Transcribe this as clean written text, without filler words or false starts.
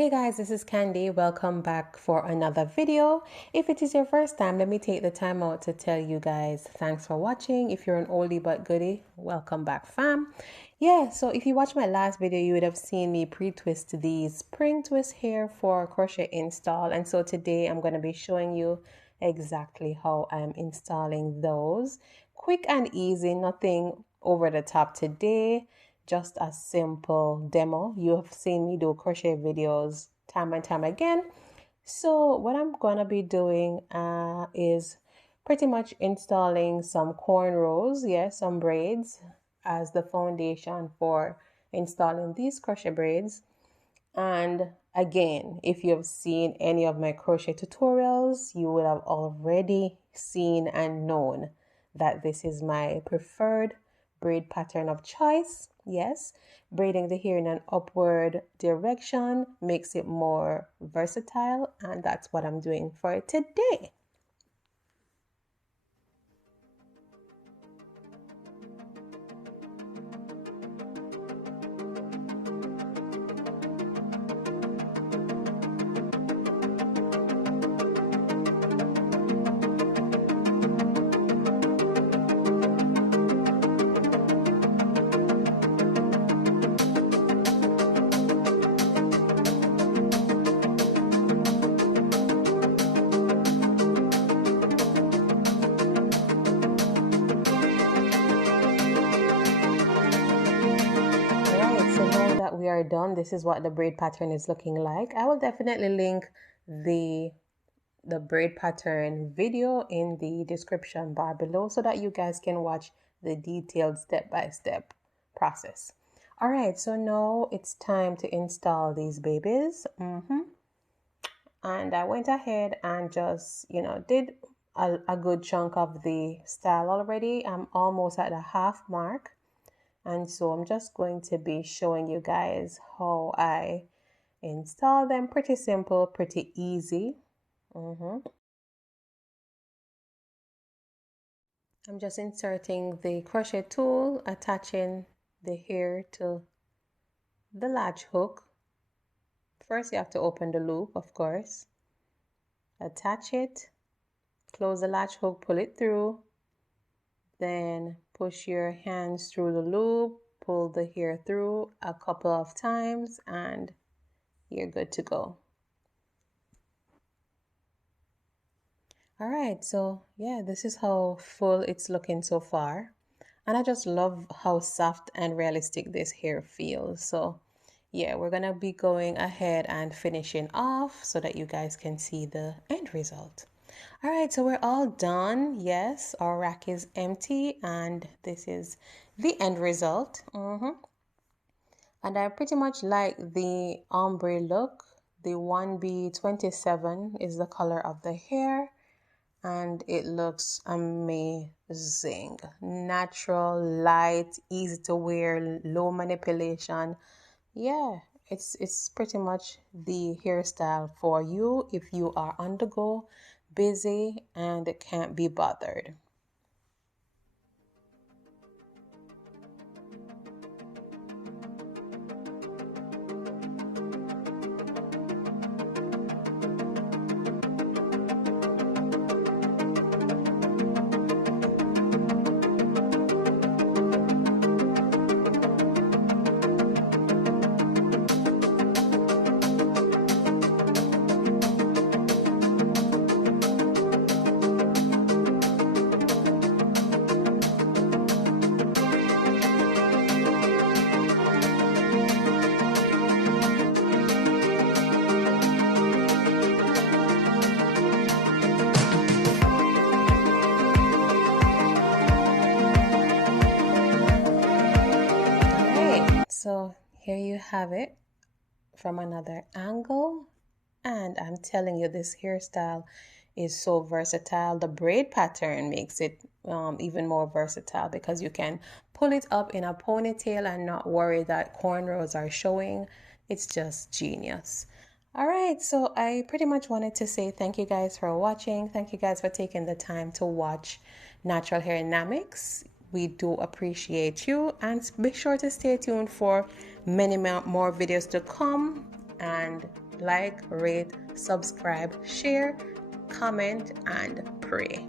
Hey guys, this is Candy. Welcome back for another video. If it is your first time, let me take the time out to tell you guys thanks for watching. If you're an oldie but goodie, welcome back fam. Yeah, so if you watched my last video, you would have seen me pre-twist these spring twist hair for crochet install. And so today I'm going to be showing you exactly how I'm installing those. Quick and easy, nothing over the top today. Just a simple demo. You have seen me do crochet videos time and time again. So what I'm gonna be doing is pretty much installing some cornrows, some braids as the foundation for installing these crochet braids. And again, if you have seen any of my crochet tutorials, you would have already seen and known that this is my preferred braid pattern of choice. Yes, braiding the hair in an upward direction makes it more versatile, and that's what I'm doing for today. We are done. This is what the braid pattern is looking like. I will definitely link the braid pattern video in the description bar below so that you guys can watch the detailed step-by-step process. All right, so now it's time to install these babies. And I went ahead and just did a good chunk of the style already. I'm almost at the half mark. And so I'm just going to be showing you guys how I install them. Pretty simple, pretty easy. I'm just inserting the crochet tool, attaching the hair to the latch hook. First you have to open the loop, of course. Attach it, close the latch hook, pull it through. Then push your hands through the loop, pull the hair through a couple of times, and you're good to go. All right, so yeah, this is how full it's looking so far. And I just love how soft and realistic this hair feels. So yeah, we're gonna be going ahead and finishing off so that you guys can see the end result. All right, so we're all done. Yes, our rack is empty and this is the end result. And I pretty much like the ombre look. The 1B27 is the color of the hair and it looks amazing. Natural, light, easy to wear, low manipulation. Yeah, it's pretty much the hairstyle for you if you are on the go, busy, and can't be bothered. So here you have it from another angle, and I'm telling you, this hairstyle is so versatile. The braid pattern makes it even more versatile because you can pull it up in a ponytail and not worry that cornrows are showing. It's just genius. All right, so I pretty much wanted to say thank you guys for watching. Thank you guys for taking the time to watch Natural Hair Dynamics. We do appreciate you, and be sure to stay tuned for many more videos to come. and like, rate, subscribe, share, comment, and pray.